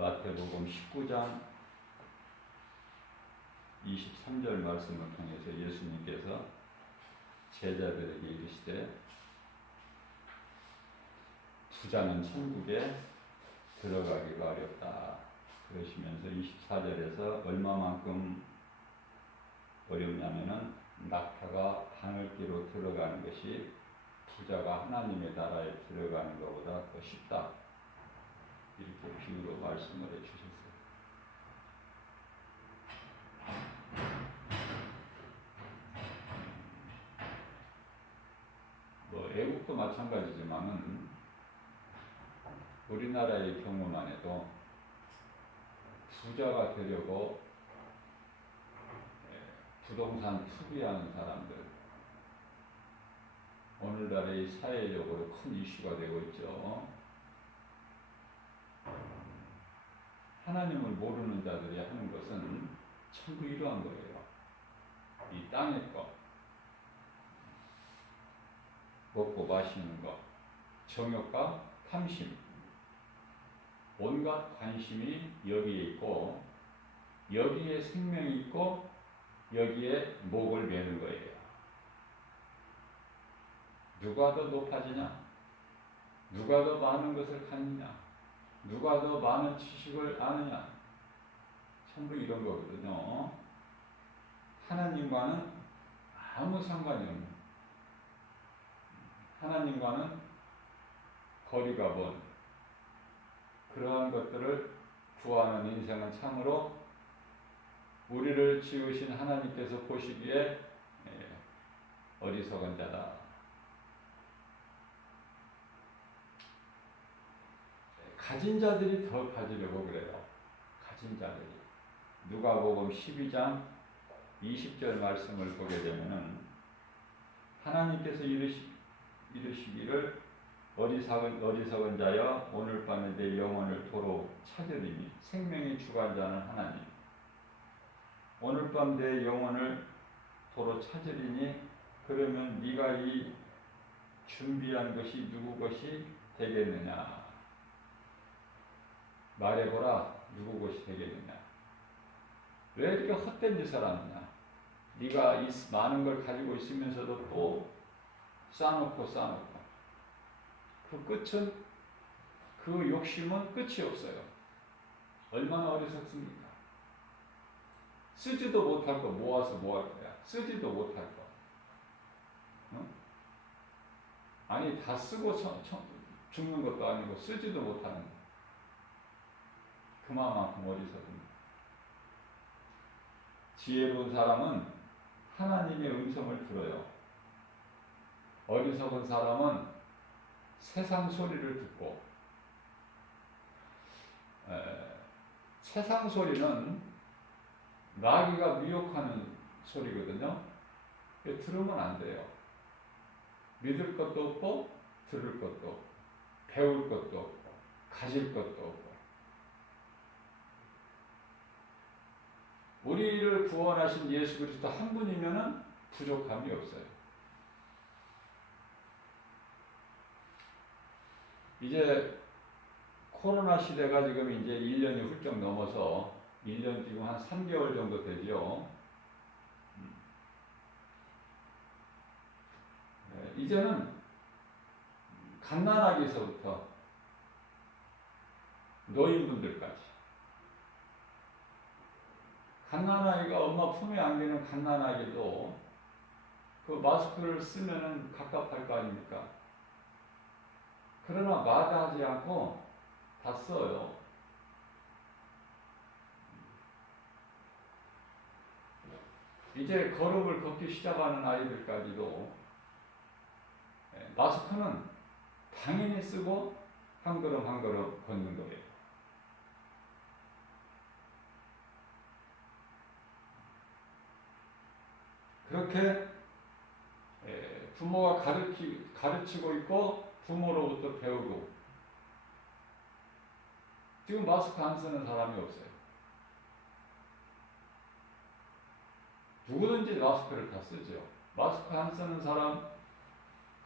마태복음 19장 23절 말씀을 통해서 예수님께서 제자들에게 이르시되 부자는 천국에 들어가기가 어렵다 그러시면서 24절에서 얼마만큼 어렵냐면은 낙타가 바늘기로 들어가는 것이 부자가 하나님의 나라에 들어가는 것보다 더 쉽다 이렇게 비유로 말씀을 해주셨어요. 애국도 마찬가지지만은 우리나라의 경우만 해도 부자가 되려고 부동산 투기하는 사람들 오늘날의 사회적으로 큰 이슈가 되고 있죠. 하나님을 모르는 자들이 하는 것은 전부 이러한 거예요. 이 땅의 것, 먹고 마시는 것, 정욕과 탐심, 온갖 관심이 여기에 있고 여기에 생명이 있고 여기에 목을 매는 거예요. 누가 더 높아지냐? 누가 더 많은 것을 갖느냐? 누가 더 많은 지식을 아느냐? 전부 이런 거거든요. 하나님과는 아무 상관이 없는, 하나님과는 거리가 먼 그러한 것들을 구하는 인생은 참으로 우리를 지으신 하나님께서 보시기에 어리석은 자다. 가진 자들이 더 가지려고 그래요. 가진 자들이. 누가복음 12장 20절 말씀을 보게 되면은 하나님께서 이르시기를 어리석은 자여 오늘 밤에 내 영혼을 도로 찾으리니 생명의 주관자는 하나님. 오늘 밤 내 영혼을 도로 찾으리니 그러면 네가 이 준비한 것이 누구 것이 되겠느냐. 말해보라 누구 것이 되겠느냐. 왜 이렇게 헛된 짓을 하느냐. 네가 이 많은 걸 가지고 있으면서도 또 쌓아놓고 그 끝은 그 욕심은 끝이 없어요. 얼마나 어리석습니까? 쓰지도 못할 거 모아서 뭐 할 거야? 쓰지도 못할 거. 어? 아니 다 쓰고 죽는 것도 아니고 쓰지도 못하는 거. 그만큼 어리석습니다. 지혜로운 사람은 하나님의 음성을 들어요. 어리석은 사람은 세상 소리를 듣고 세상 소리는 마귀가 미혹하는 소리거든요. 들으면 안 돼요. 믿을 것도 없고 들을 것도 없고 배울 것도 없고 가질 것도 없고 우리를 구원하신 예수 그리스도 한 분이면은 부족함이 없어요. 이제 코로나 시대가 지금 이제 1년이 훌쩍 넘어서 1년 지금 한 3개월 정도 되죠. 이제는 갓난아기서부터 노인분들까지 갓난아기가 엄마 품에 안기는 갓난아기도 그 마스크를 쓰면은 갑갑할 거 아닙니까? 그러나 마다하지 않고 다 써요. 이제 걸음을 걷기 시작하는 아이들까지도 마스크는 당연히 쓰고 한 걸음 한 걸음 걷는 거예요. 그렇게 부모가 가르치고 있고 부모로부터 배우고 지금 마스크 안 쓰는 사람이 없어요. 누구든지 마스크를 다 쓰죠. 마스크 안 쓰는 사람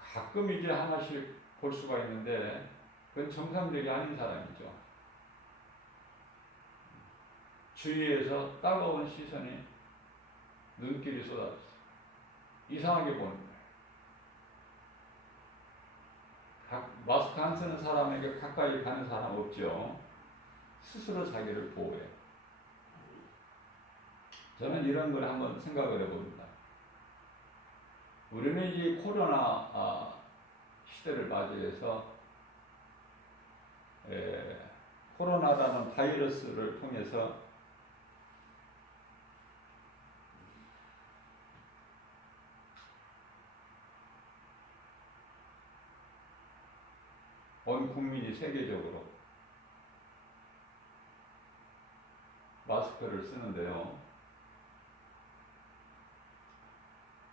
가끔 이제 하나씩 볼 수가 있는데 그건 정상적이 아닌 사람이죠. 주위에서 따가운 시선이 눈길이 쏟아졌어요. 이상하게 보는 거예요. 마스크 안 쓰는 사람에게 가까이 가는 사람 없죠. 스스로 자기를 보호해요. 저는 이런 걸 한번 생각을 해봅니다. 우리는 이 코로나 시대를 맞이해서 코로나라는 바이러스를 통해서 온 국민이 세계적으로 마스크를 쓰는데요.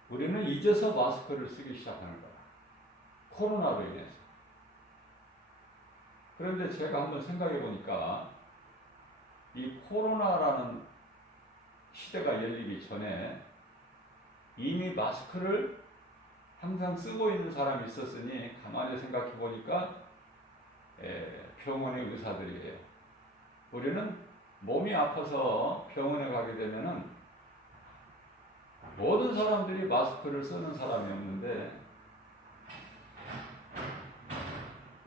우리는 이제서 마스크를 쓰기 시작하는 거야. 코로나로 인해서. 그런데 제가 한번 생각해 보니까 이 코로나라는 시대가 열리기 전에 이미 마스크를 항상 쓰고 있는 사람이 있었으니 가만히 생각해 보니까 병원의 의사들이에요. 우리는 몸이 아파서 병원에 가게 되면은 모든 사람들이 마스크를 쓰는 사람이 없는데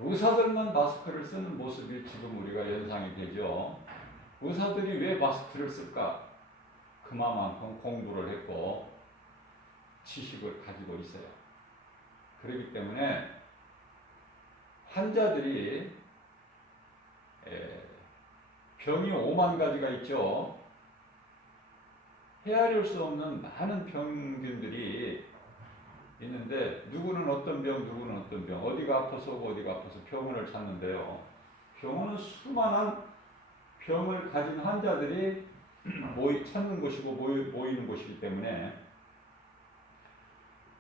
의사들만 마스크를 쓰는 모습이 지금 우리가 연상이 되죠. 의사들이 왜 마스크를 쓸까? 그만큼 공부를 했고 지식을 가지고 있어요. 그렇기 때문에 환자들이 병이 5만 가지가 있죠. 헤아릴 수 없는 많은 병균들이 있는데 누구는 어떤 병, 누구는 어떤 병, 어디가 아파서 오고 어디가 아파서 병원을 찾는데요. 병원은 수많은 병을 가진 환자들이 찾는 곳이고 모이는 곳이기 때문에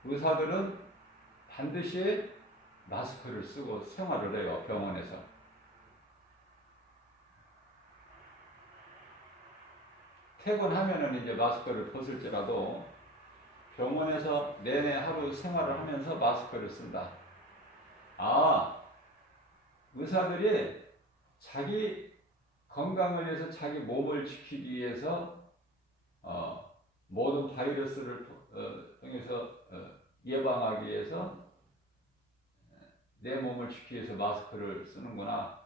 의사들은 반드시 마스크를 쓰고 생활을 해요. 병원에서. 퇴근하면은 이제 마스크를 벗을지라도 병원에서 내내 하루 생활을 하면서 마스크를 쓴다. 의사들이 자기 건강을 위해서 자기 몸을 지키기 위해서 모든 바이러스를 통해서 예방하기 위해서 내 몸을 지키기 위해서 마스크를 쓰는구나.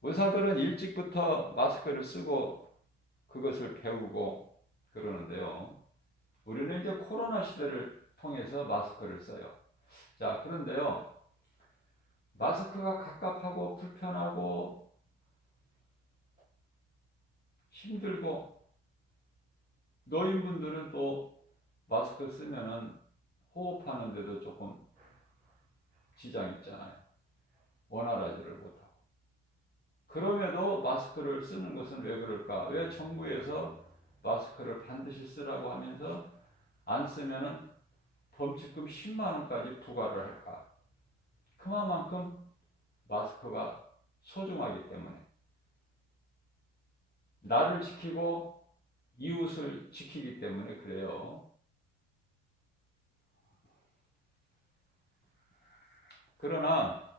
의사들은 일찍부터 마스크를 쓰고 그것을 배우고 그러는데요. 우리는 이제 코로나 시대를 통해서 마스크를 써요. 자, 그런데요. 마스크가 갑갑하고 불편하고 힘들고 노인분들은 또 마스크 쓰면은 호흡하는데도 조금 지장 있잖아요. 원활하지를 못하고. 그럼에도 마스크를 쓰는 것은 왜 그럴까? 왜 정부에서 마스크를 반드시 쓰라고 하면서 안 쓰면은 범칙금 10만 원까지 부과를 할까? 그만큼 마스크가 소중하기 때문에 나를 지키고 이웃을 지키기 때문에 그래요. 그러나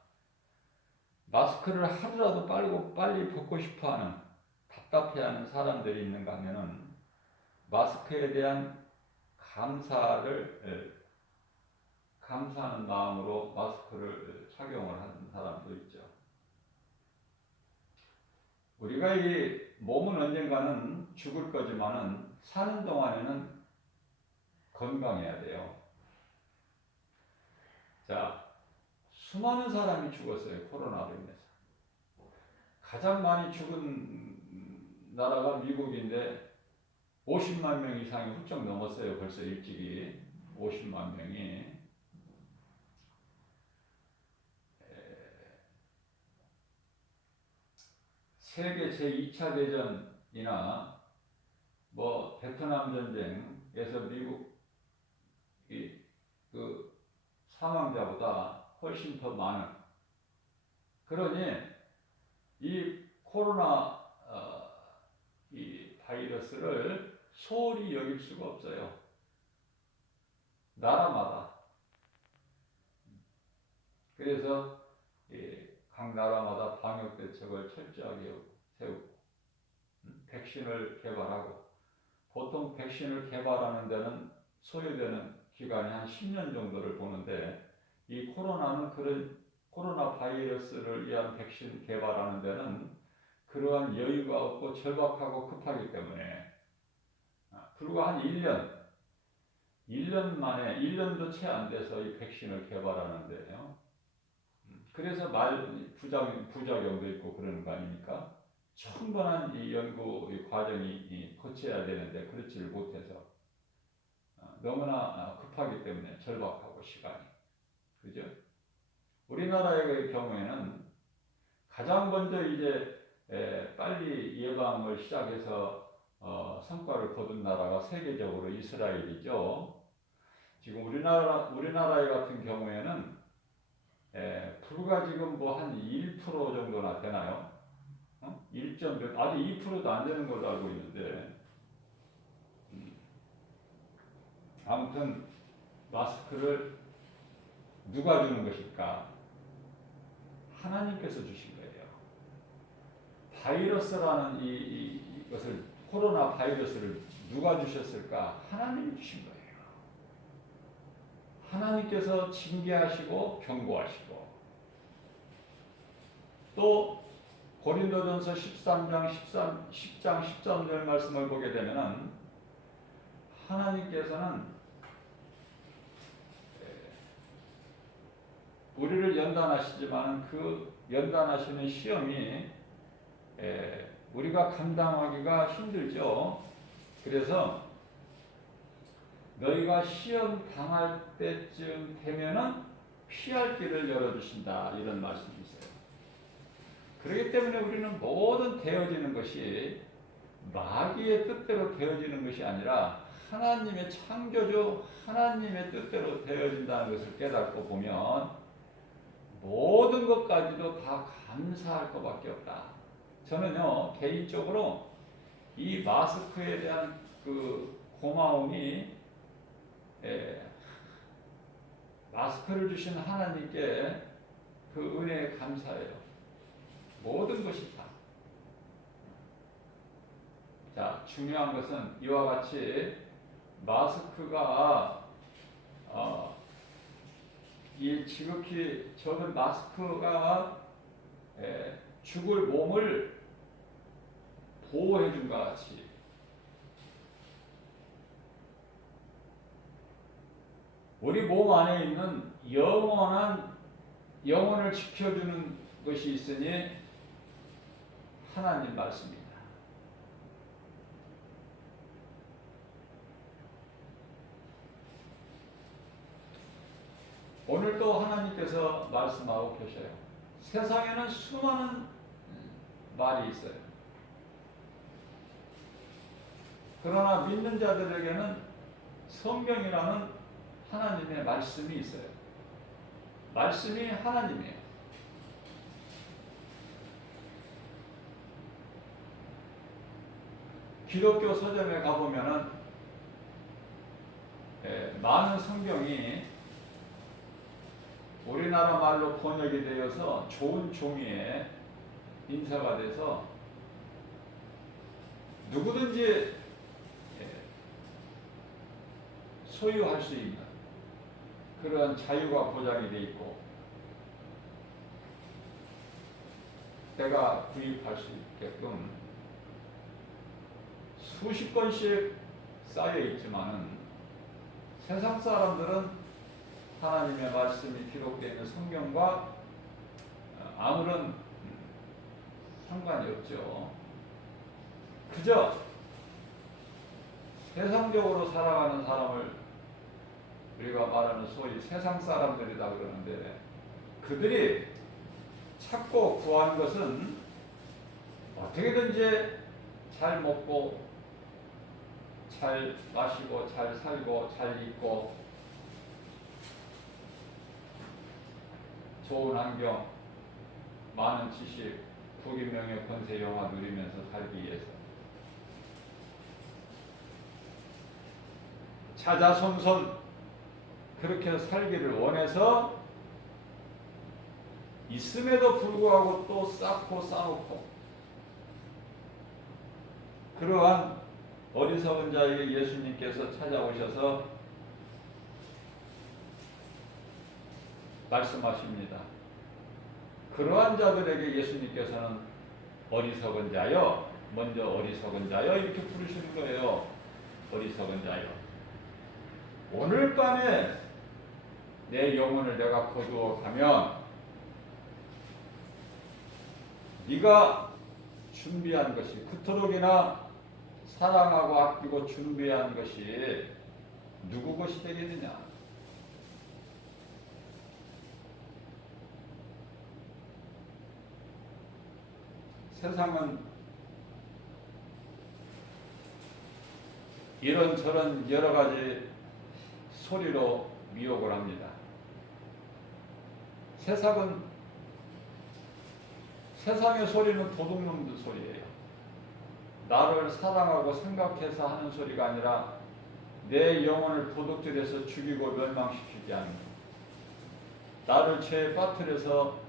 마스크를 하루라도 빨리 벗고 싶어하는 답답해하는 사람들이 있는가 하면은 마스크에 대한 감사하는 마음으로 마스크를 착용을 하는 사람도 있죠. 우리가 이 몸은 언젠가는 죽을 거지만은 사는 동안에는 건강해야 돼요. 자, 수많은 사람이 죽었어요. 코로나로 인해서. 가장 많이 죽은 나라가 미국인데 50만 명 이상이 훌쩍 넘었어요. 벌써 일찍이 50만 명이. 세계 제2차 대전이나 베트남 전쟁에서 미국이 그 사망자보다 훨씬 더 많은. 그러니 이 코로나 이 바이러스를 소홀히 여길 수가 없어요. 나라마다. 그래서 각 나라마다 방역 대책을 철저하게 세우고 백신을 개발하고 보통 백신을 개발하는 데는 소요되는 기간이 한 10년 정도를 보는데 이 코로나는 그런 코로나 바이러스를 위한 백신 개발하는 데는 그러한 여유가 없고 절박하고 급하기 때문에 불과 한 1년 만에 1년도 채 안 돼서 이 백신을 개발하는데요. 그래서 부작용도 있고 그러는 거 아닙니까? 충분한 이 연구 과정이 거쳐야 되는데 그렇지를 못해서 너무나 급하기 때문에 절박하고 시간이 그죠? 우리나라의 경우에는 가장 먼저 이제 빨리 예방을 시작해서 성과를 거둔 나라가 세계적으로 이스라엘이죠. 지금 우리나라 같은 경우에는 불과 지금 뭐 한 1% 정도나 되나요? 1점 아직 2%도 안 되는 걸로 알고 있는데 아무튼 마스크를 누가 주는 것일까? 하나님께서 주신 거예요. 바이러스라는 이것을 코로나 바이러스를 누가 주셨을까? 하나님이 주신 거예요. 하나님께서 징계하시고 경고하시고 또 고린도전서 13장 13절 말씀을 보게 되면은 하나님께서는 우리를 연단하시지만 그 연단하시는 시험이 우리가 감당하기가 힘들죠. 그래서 너희가 시험 당할 때쯤 되면은 피할 길을 열어주신다 이런 말씀이 있어요. 그렇기 때문에 우리는 모든 되어지는 것이 마귀의 뜻대로 되어지는 것이 아니라 하나님의 창조주 하나님의 뜻대로 되어진다는 것을 깨닫고 보면 모든 것까지도 다 감사할 것밖에 없다. 저는요 개인적으로 이 마스크에 대한 그 고마움이 마스크를 주신 하나님께 그 은혜에 감사해요. 모든 것이 다. 자, 중요한 것은 이와 같이 마스크가 이 지극히 적은 마스크가 죽을 몸을 보호해 준 것 같이 우리 몸 안에 있는 영혼을 지켜주는 것이 있으니 하나님 말씀입니다. 오늘도 하나님께서 말씀하고 계셔요. 세상에는 수많은 말이 있어요. 그러나 믿는 자들에게는 성경이라는 하나님의 말씀이 있어요. 말씀이 하나님이에요. 기독교 서점에 가보면은 많은 성경이 우리나라 말로 번역이 되어서 좋은 종이에 인쇄가 돼서 누구든지 소유할 수 있는 그런 자유가 보장이 되어 있고 내가 구입할 수 있게끔 수십 권씩 쌓여 있지만은 세상 사람들은 하나님의 말씀이 기록되어 있는 성경과 아무런 상관이 없죠. 그저 세상적으로 살아가는 사람을 우리가 말하는 소위 세상 사람들이다 그러는데 그들이 찾고 구하는 것은 어떻게든지 잘 먹고 잘 마시고 잘 살고 잘 입고 좋은 환경, 많은 지식, 부귀 명예 권세 영화 누리면서 살기 위해서 자자손손 그렇게 살기를 원해서 있음에도 불구하고 또 쌓고 쌓고 그러한 어리석은 자에게 예수님께서 찾아오셔서 말씀하십니다. 그러한 자들에게 예수님께서는 어리석은 자여, 먼저 어리석은 자여 이렇게 부르시는 거예요. 어리석은 자여. 오늘 밤에 내 영혼을 내가 거두어 가면 네가 준비한 것이 그토록이나 사랑하고 아끼고 준비한 것이 누구 것이 되겠느냐? 세상은 이런저런 여러 가지 소리로 미혹을 합니다. 세상의 소리는 도둑놈들 소리예요. 나를 사랑하고 생각해서 하는 소리가 아니라 내 영혼을 도둑질해서 죽이고 멸망시키게 하는 것. 나를 죄에 빠뜨려서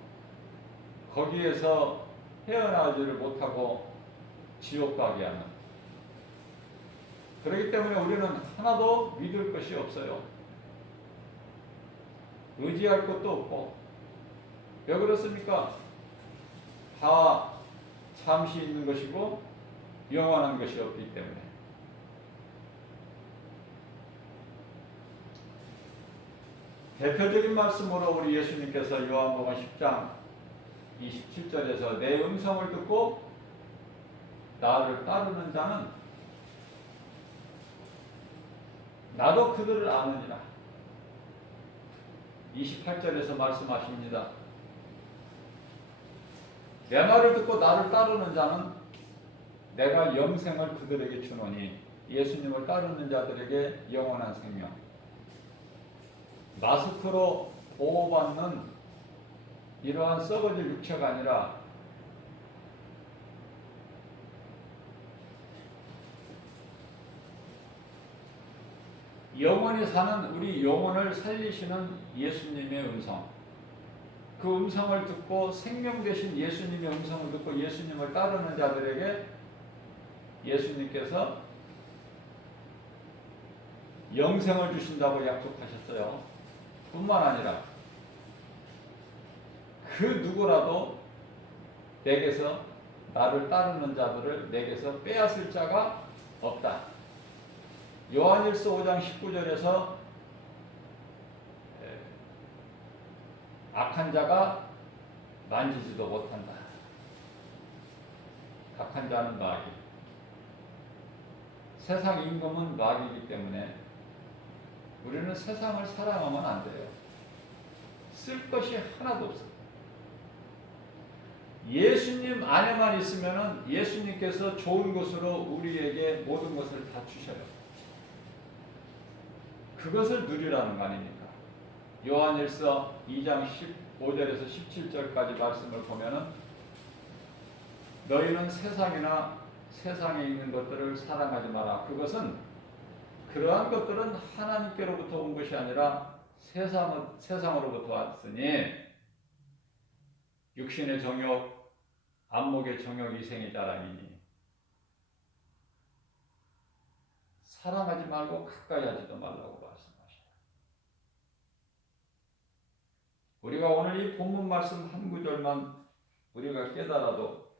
거기에서 헤어나오지를 못하고 지옥 가게 하는. 그렇기 때문에 우리는 하나도 믿을 것이 없어요. 의지할 것도 없고. 왜 그렇습니까? 다 잠시 있는 것이고 영원한 것이 없기 때문에. 대표적인 말씀으로 우리 예수님께서 요한복음 10장 27절에서 내 음성을 듣고 나를 따르는 자는 나도 그들을 아느니라. 28절에서 말씀하십니다. 내 말을 듣고 나를 따르는 자는 내가 영생을 그들에게 주노니, 예수님을 따르는 자들에게 영원한 생명. 마스크로 보호받는 이러한 썩어질 육체가 아니라 영원히 사는 우리 영혼을 살리시는 예수님의 음성, 그 음성을 듣고 생명 되신 예수님의 음성을 듣고 예수님을 따르는 자들에게 예수님께서 영생을 주신다고 약속하셨어요. 뿐만 아니라 그 누구라도 내게서 나를 따르는 자들을 내게서 빼앗을 자가 없다. 요한일서 5장 19절에서 악한 자가 만지지도 못한다. 악한 자는 마귀. 세상 임금은 마귀이기 때문에 우리는 세상을 사랑하면 안 돼요. 쓸 것이 하나도 없어요. 예수님 안에만 있으면 예수님께서 좋은 것으로 우리에게 모든 것을 다 주셔요. 그것을 누리라는 거 아닙니까? 요한일서 2장 15절에서 17절까지 말씀을 보면은 너희는 세상이나 세상에 있는 것들을 사랑하지 마라. 그러한 것들은 하나님께로부터 온 것이 아니라 세상으로부터 왔으니 육신의 정욕, 안목의 정욕, 이생의 자랑이니 사랑하지 말고 가까이 하지도 말라고 말씀하셔요. 우리가 오늘 이 본문 말씀 한 구절만 우리가 깨달아도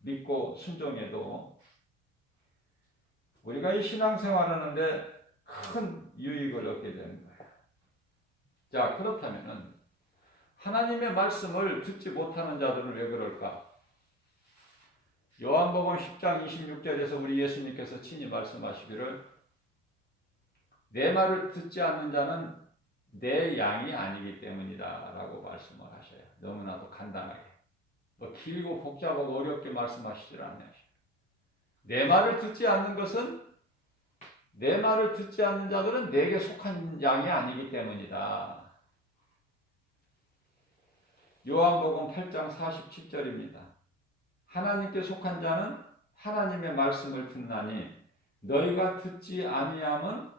믿고 순종해도 우리가 이 신앙생활하는데 큰 유익을 얻게 되는 거예요. 자, 그렇다면은 하나님의 말씀을 듣지 못하는 자들은 왜 그럴까? 요한복음 10장 26절에서 우리 예수님께서 친히 말씀하시기를 내 말을 듣지 않는 자는 내 양이 아니기 때문이다 라고 말씀을 하셔요. 너무나도 간단하게. 뭐 길고 복잡하고 어렵게 말씀하시질 않네요. 내 말을 듣지 않는 것은 내 말을 듣지 않는 자들은 내게 속한 양이 아니기 때문이다. 요한복음 8장 47절입니다. 하나님께 속한 자는 하나님의 말씀을 듣나니 너희가 듣지 아니함은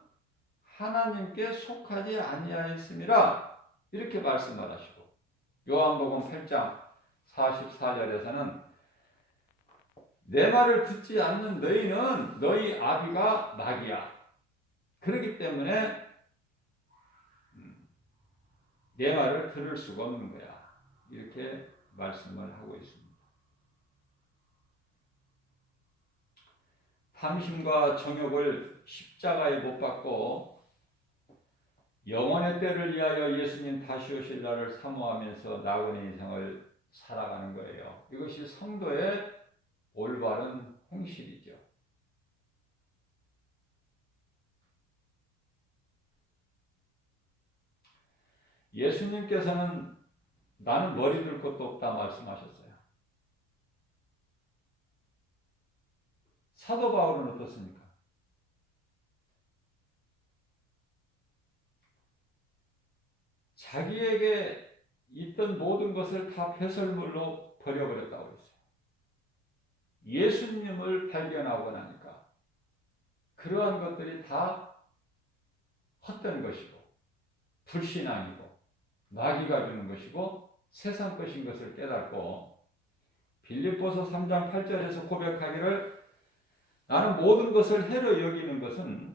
하나님께 속하지 아니하였음이라 이렇게 말씀을 하시고 요한복음 8장 44절에서는 내 말을 듣지 않는 너희는 너희 아비가 마귀야. 그렇기 때문에 내 말을 들을 수가 없는 거야. 이렇게 말씀을 하고 있습니다. 탐심과 정욕을 십자가에 못 박고 영원의 때를 위하여 예수님 다시 오실 날을 사모하면서 나그네 인생을 살아가는 거예요. 이것이 성도의 올바른 행실이죠. 예수님께서는 나는 머리 둘 것도 없다 말씀하셨어요. 사도 바울은 어떻습니까? 자기에게 있던 모든 것을 다 배설물로 버려버렸다고 했어요. 예수님을 발견하고 나니까 그러한 것들이 다 헛된 것이고 불신앙이고 마귀가 주는 것이고 세상 것인 것을 깨닫고 빌립보서 3장 8절에서 고백하기를 나는 모든 것을 해로 여기는 것은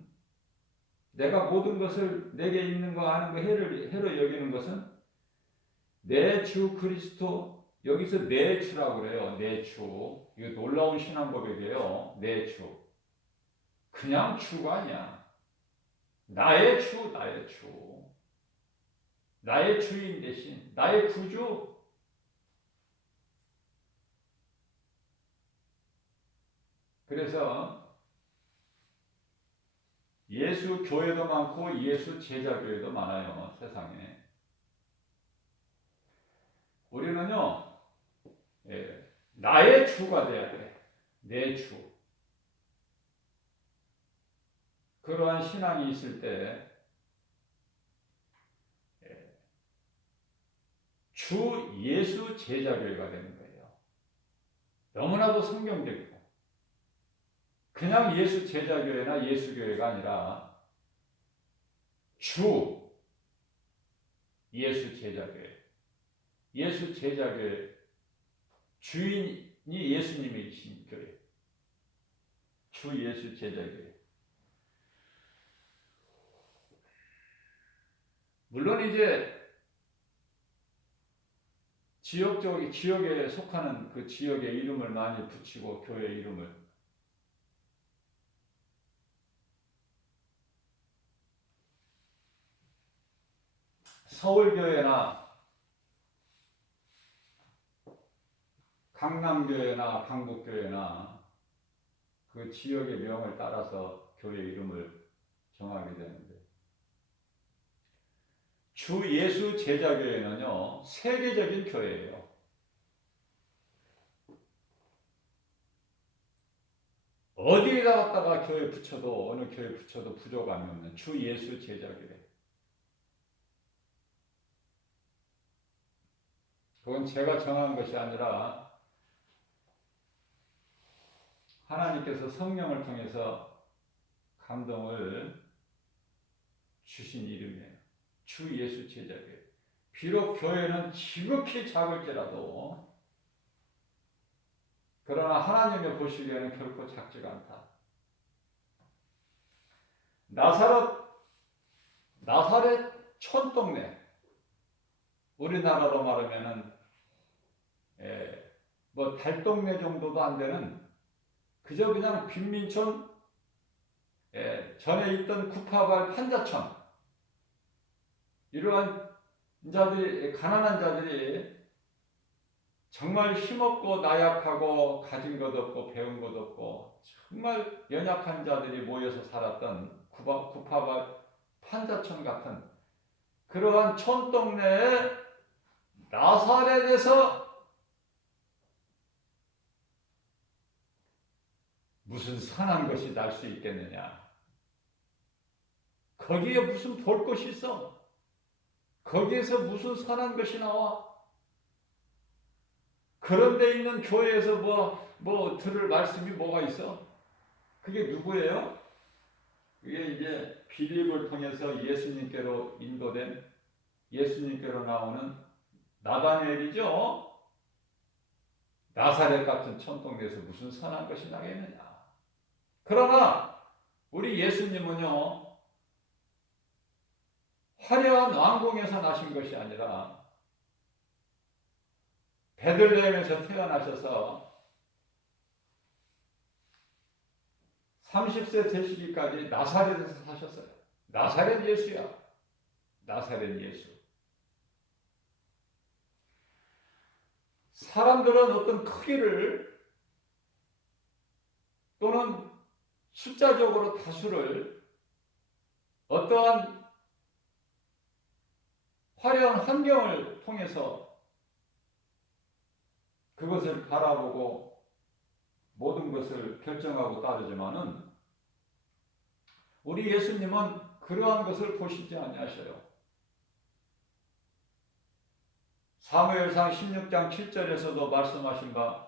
내가 모든 것을 내게 있는 거 아는 거 해로 여기는 것은 내 주 그리스도 여기서 내 주라고 그래요. 내 주. 이거 놀라운 신앙 고백이에요. 내 주. 그냥 주가 아니야. 나의 주, 나의 주. 나의 주인 대신 나의 구주. 그래서 예수 교회도 많고 예수 제자 교회도 많아요. 세상에. 우리는요. 나의 주가 돼야 돼. 내 주. 그러한 신앙이 있을 때 주 예수 제자교회가 되는 거예요. 너무나도 성경적이고 그냥 예수 제자교회나 예수교회가 아니라 주 예수 제자교회, 예수 제자교회 주인이 예수님이신 교회, 주 예수 제자교회. 물론 이제 지역에 속하는 그 지역의 이름을 많이 붙이고 교회 이름을 서울교회나 강남교회나 강북교회나 그 지역의 명을 따라서 교회 이름을 정하게 되는데 주 예수 제자교회는요 세계적인 교회예요. 어디에다 갖다가 교회 붙여도 어느 교회 붙여도 부족함이 없는 주 예수 제자교회. 그건 제가 정한 것이 아니라 하나님께서 성령을 통해서 감동을 주신 이름이에요. 주 예수 제자교회. 비록 교회는 지극히 작을지라도 그러나 하나님의 보시기에는 결코 작지가 않다. 나사렛 촌동네, 우리나라로 말하면은 뭐 달동네 정도도 안 되는 그저 그냥 빈민촌, 전에 있던 구파발 판자촌, 이러한 자들이, 가난한 자들이 정말 힘없고 나약하고 가진 것 없고 배운 것 없고 정말 연약한 자들이 모여서 살았던 구파발 판자촌 같은 그러한 촌동네에 나사렛에서 무슨 선한 것이 날 수 있겠느냐? 거기에 무슨 볼 것이 있어? 거기에서 무슨 선한 것이 나와? 그런 데 있는 교회에서 뭐 들을 말씀이 뭐가 있어? 그게 누구예요? 그게 이제 빌립을 통해서 예수님께로 인도된 예수님께로 나오는 나다니엘이죠. 나사렛 같은 천동네에서 무슨 선한 것이 나겠느냐. 그러나 우리 예수님은요, 화려한 왕궁에서 나신 것이 아니라 베들레헴에서 태어나셔서 30세 되시기까지 나사렛에서 사셨어요. 나사렛 예수야. 나사렛 예수. 사람들은 어떤 크기를 또는 숫자적으로 다수를 어떠한 화려한 환경을 통해서 그것을 바라보고 모든 것을 결정하고 따르지만은 우리 예수님은 그러한 것을 보시지 아니하셔요. 사무엘상 16장 7절에서도 말씀하신 바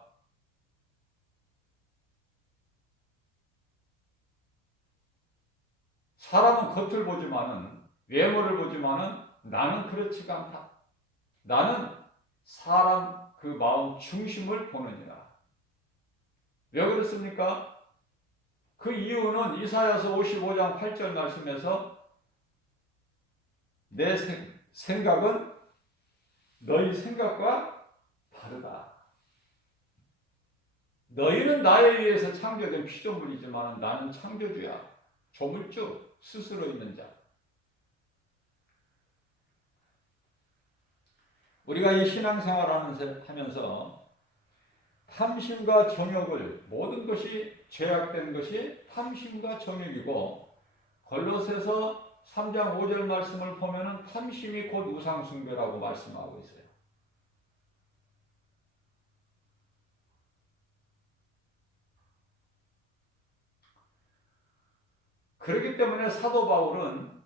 사람은 겉을 보지만은 외모를 보지만은 나는 그렇지가 않다. 나는 사람 그 마음 중심을 보느니라. 왜 그렇습니까? 그 이유는 이사야서 55장 8절 말씀에서 내 생각은 너희 생각과 다르다. 너희는 나에 의해서 창조된 피조물이지만 나는 창조주야. 조물주, 스스로 있는 자. 우리가 이 신앙생활을 하면서 탐심과 정욕을, 모든 것이 죄악된 것이 탐심과 정욕이고, 골로새서 3장 5절 말씀을 보면은 탐심이 곧 우상숭배라고 말씀하고 있어요. 그렇기 때문에 사도 바울은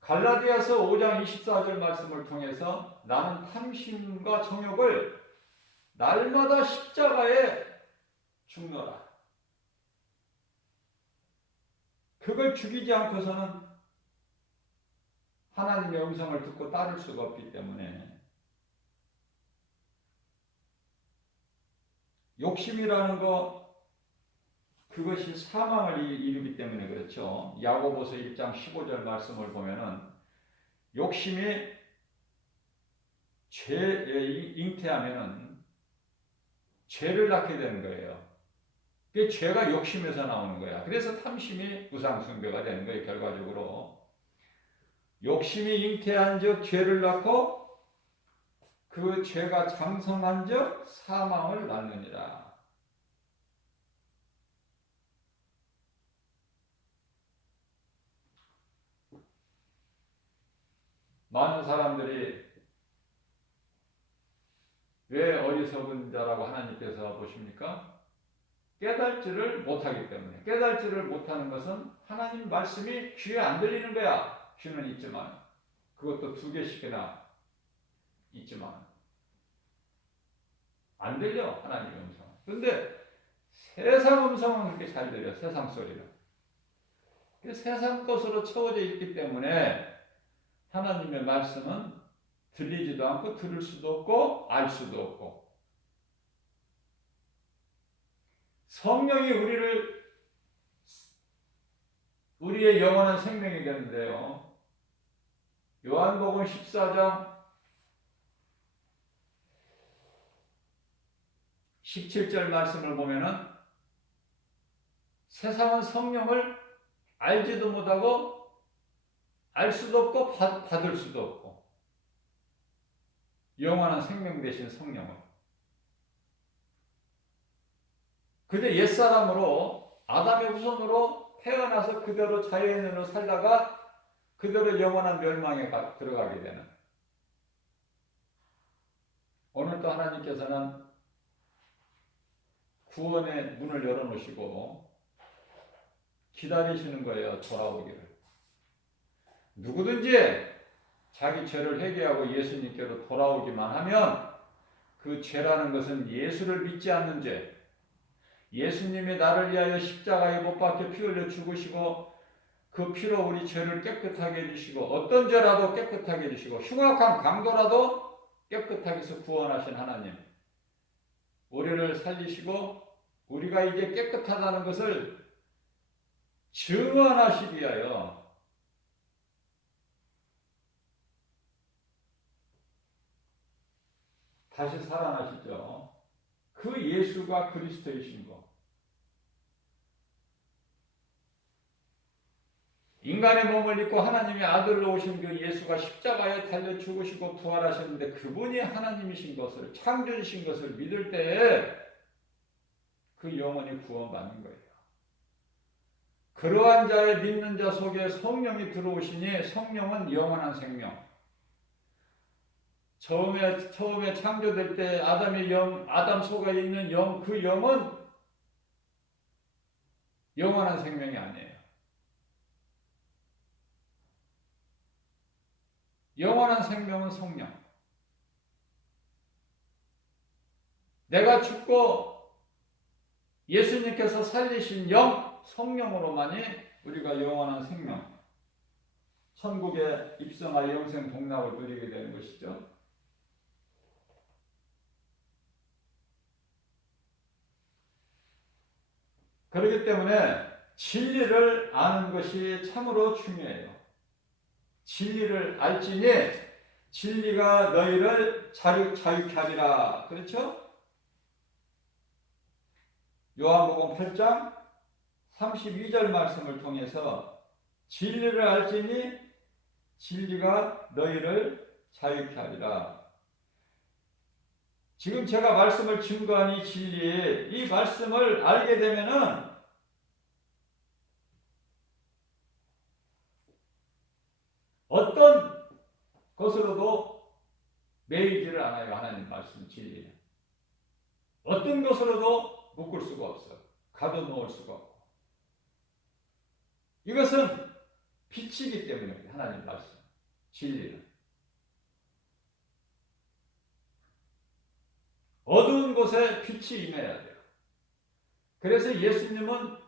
갈라디아서 5장 24절 말씀을 통해서 나는 탐심과 정욕을 날마다 십자가에 죽노라. 그걸 죽이지 않고서는 하나님의 음성을 듣고 따를 수가 없기 때문에 욕심이라는 거 그것이 사망을 이루기 때문에 그렇죠. 야고보서 1장 15절 말씀을 보면은 욕심이 죄에 잉태하면은 죄를 낳게 되는 거예요. 그 죄가 욕심에서 나오는 거야. 그래서 탐심이 우상숭배가 되는 거예요. 결과적으로 욕심이 잉태한즉 죄를 낳고 그 죄가 장성한즉 사망을 낳느니라. 많은 사람들이 왜 어리석은 자라고 하나님께서 보십니까? 깨달지를 못하기 때문에. 깨달지를 못하는 것은 하나님 말씀이 귀에 안 들리는 거야. 귀는 있지만 그것도 2개씩이나 있지만 안 들려, 하나님의 음성. 그런데 세상 음성은 그렇게 잘 들려. 세상 소리는 세상 것으로 채워져 있기 때문에 하나님의 말씀은 들리지도 않고 들을 수도 없고 알 수도 없고, 성령이 우리의 영원한 생명이 되는데요. 요한복음 14장 17절 말씀을 보면은 세상은 성령을 알지도 못하고 알 수도 없고 받을 수도 없고, 영원한 생명 되신 성령을 그저 옛사람으로 아담의 후손으로 태어나서 그대로 자연인으로 살다가 그대로 영원한 멸망에 들어가게 되는, 오늘도 하나님께서는 구원의 문을 열어놓으시고 기다리시는 거예요. 돌아오기를. 누구든지 자기 죄를 회개하고 예수님께로 돌아오기만 하면 그 죄라는 것은 예수를 믿지 않는 죄, 예수님이 나를 위하여 십자가에 못 박혀 피 흘려 죽으시고 그 피로 우리 죄를 깨끗하게 해주시고 어떤 죄라도 깨끗하게 해주시고 흉악한 강도라도 깨끗하게 해서 구원하신 하나님, 우리를 살리시고 우리가 이제 깨끗하다는 것을 증언하시기 위하여 다시 살아나시죠. 그 예수가 그리스도이신 것. 인간의 몸을 입고 하나님의 아들로 오신 그 예수가 십자가에 달려 죽으시고 부활하셨는데 그분이 하나님이신 것을, 창조주신 것을 믿을 때에 그 영혼이 구원받는 거예요. 그러한 자의 믿는 자 속에 성령이 들어오시니 성령은 영원한 생명. 처음에 창조될 때 아담의 영, 아담 속에 있는 영, 그 영은 영원한 생명이 아니에요. 영원한 생명은 성령. 내가 죽고 예수님께서 살리신 영, 성령으로만이 우리가 영원한 생명, 천국에 입성하여 영생 복락을 누리게 되는 것이죠. 그렇기 때문에 진리를 아는 것이 참으로 중요해요. 진리를 알지니 진리가 너희를 자유케 하리라. 그렇죠? 요한복음 8장 32절 말씀을 통해서 진리를 알지니 진리가 너희를 자유케 하리라. 지금 제가 말씀을 증거한 이 진리, 이 말씀을 알게 되면은 어떤 것으로도 매이지를 않아요. 하나님 말씀 진리는. 어떤 것으로도 묶을 수가 없어요. 가둬놓을 수가 없고. 이것은 빛이기 때문에 하나님 말씀 진리는. 어두운 곳에 빛이 임해야 돼요. 그래서 예수님은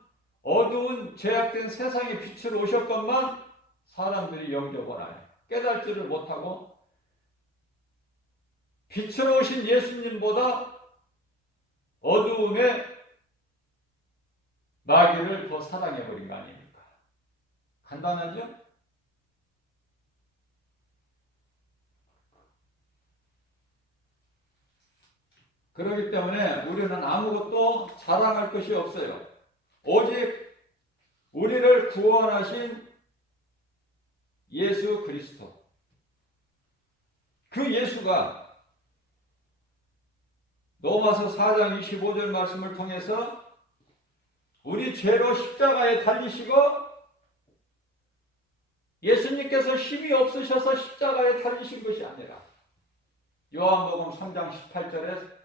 어두운 죄악된 세상의 빛으로 오셨건만 사람들이 영접을 안 해요. 깨달지를 못하고 빛으로 오신 예수님보다 어두움의 마귀를 더 사랑해버린 거 아닙니까? 간단하죠? 그렇기 때문에 우리는 아무것도 자랑할 것이 없어요. 오직 우리를 구원하신 예수 그리스도. 그 예수가 로마서 4장 25절 말씀을 통해서 우리 죄로 십자가에 달리시고 예수님께서 힘이 없으셔서 십자가에 달리신 것이 아니라 요한복음 3장 18절에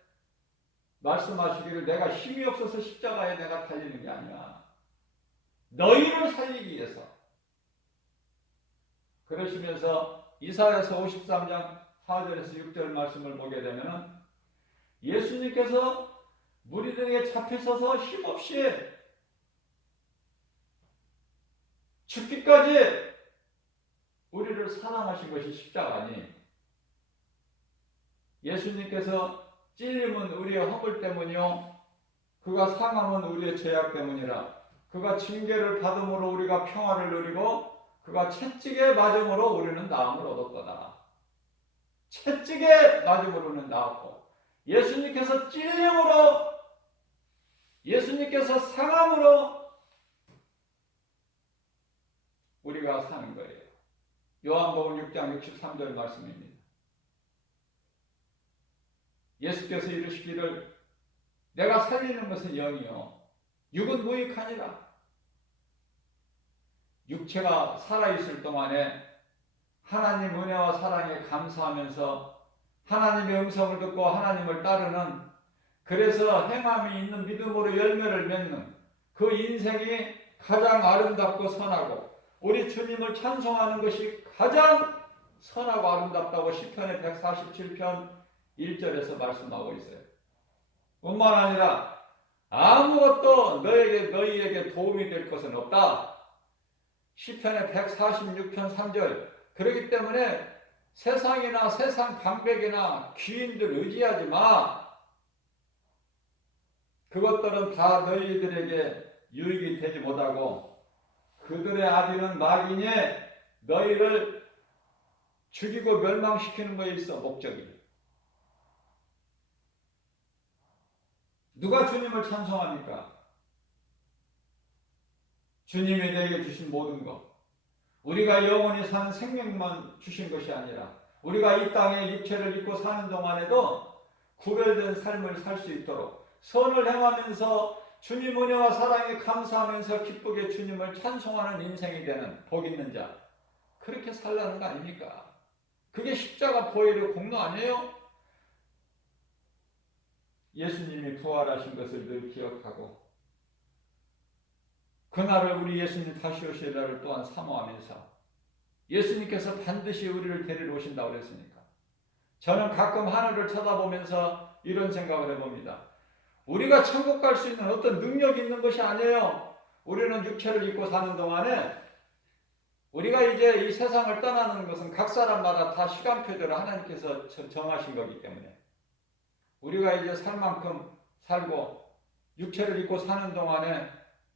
말씀하시기를 내가 힘이 없어서 십자가에 내가 달리는 게 아니야. 너희를 살리기 위해서. 그러시면서 이사야서 53장 4절에서 6절 말씀을 보게 되면 예수님께서 무리들에게 잡혀서서 힘없이 죽기까지 우리를 사랑하신 것이 십자가니 예수님께서 찔림은 우리의 허물 때문이요 그가 상함은 우리의 죄악 때문이라. 그가 징계를 받음으로 우리가 평화를 누리고 그가 채찍에 맞음으로 우리는 나음을 얻었거다. 채찍에 맞음으로는 나았고 예수님께서 찔림으로 예수님께서 상함으로 우리가 사는 거예요. 요한복음 6장 63절 말씀입니다. 예수께서 이르시기를 내가 살리는 것은 영이요 육은 무익하니라. 육체가 살아있을 동안에 하나님 은혜와 사랑에 감사하면서 하나님의 음성을 듣고 하나님을 따르는, 그래서 행함이 있는 믿음으로 열매를 맺는 그 인생이 가장 아름답고 선하고 우리 주님을 찬송하는 것이 가장 선하고 아름답다고 시편의 147편 1절에서 말씀하고 있어요. 뿐만 아니라 아무것도 너희에게 도움이 될 것은 없다. 시편의 146편 3절. 그렇기 때문에 세상이나 세상 방백이나 귀인들 의지하지 마. 그것들은 다 너희들에게 유익이 되지 못하고 그들의 아비는 마귀니 너희를 죽이고 멸망시키는 거에 있어 목적이. 누가 주님을 찬송합니까? 주님이 내게 주신 모든 것, 우리가 영원히 사는 생명만 주신 것이 아니라 우리가 이 땅에 육체를 입고 사는 동안에도 구별된 삶을 살 수 있도록 선을 행하면서 주님 은혜와 사랑에 감사하면서 기쁘게 주님을 찬송하는 인생이 되는 복 있는 자, 그렇게 살라는 거 아닙니까? 그게 십자가 보혈의 공로 아니에요? 예수님이 부활하신 것을 늘 기억하고 그날을 우리 예수님 다시 오실 날을 또한 사모하면서 예수님께서 반드시 우리를 데리러 오신다고 그랬으니까 저는 가끔 하늘을 쳐다보면서 이런 생각을 해봅니다. 우리가 천국 갈 수 있는 어떤 능력이 있는 것이 아니에요. 우리는 육체를 입고 사는 동안에 우리가 이제 이 세상을 떠나는 것은 각 사람마다 다 시간표대로 하나님께서 정하신 거기 때문에 우리가 이제 살 만큼 살고 육체를 입고 사는 동안에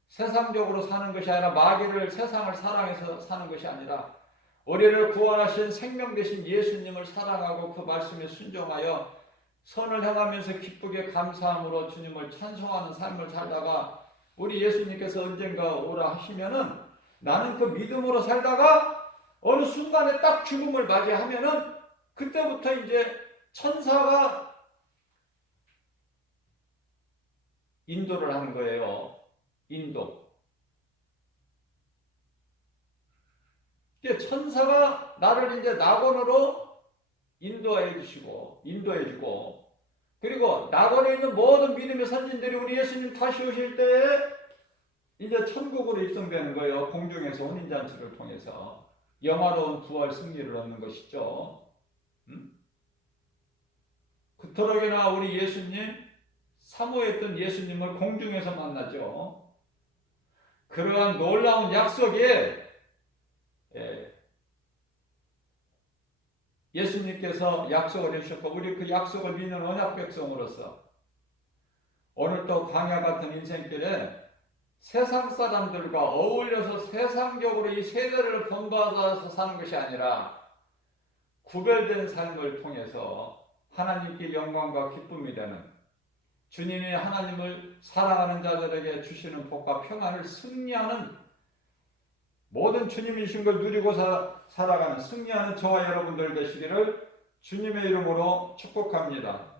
세상적으로 사는 것이 아니라 마귀를 세상을 사랑해서 사는 것이 아니라 우리를 구원하신 생명 되신 예수님을 사랑하고 그 말씀에 순종하여 선을 행하면서 기쁘게 감사함으로 주님을 찬송하는 삶을 살다가 우리 예수님께서 언젠가 오라 하시면은 나는 그 믿음으로 살다가 어느 순간에 딱 죽음을 맞이하면은 그때부터 이제 천사가 인도를 하는 거예요. 인도. 천사가 나를 이제 낙원으로 인도해 주고 그리고 낙원에 있는 모든 믿음의 선진들이 우리 예수님 다시 오실 때에 이제 천국으로 입성되는 거예요. 공중에서 혼인잔치를 통해서 영화로운 부활 승리를 얻는 것이죠. 그토록이나 우리 예수님 사모했던 예수님을 공중에서 만나죠. 그러한 놀라운 약속에 예수님께서 약속을 해주셨고 우리 그 약속을 믿는 언약 백성으로서 오늘 또 광야 같은 인생길에 세상 사람들과 어울려서 세상적으로 이 세대를 본받아서 사는 것이 아니라 구별된 삶을 통해서 하나님께 영광과 기쁨이 되는 주님이 하나님을 사랑하는 자들에게 주시는 복과 평안을 승리하는 모든 주님이신 걸 누리고 살아가는 승리하는 저와 여러분들 되시기를 주님의 이름으로 축복합니다.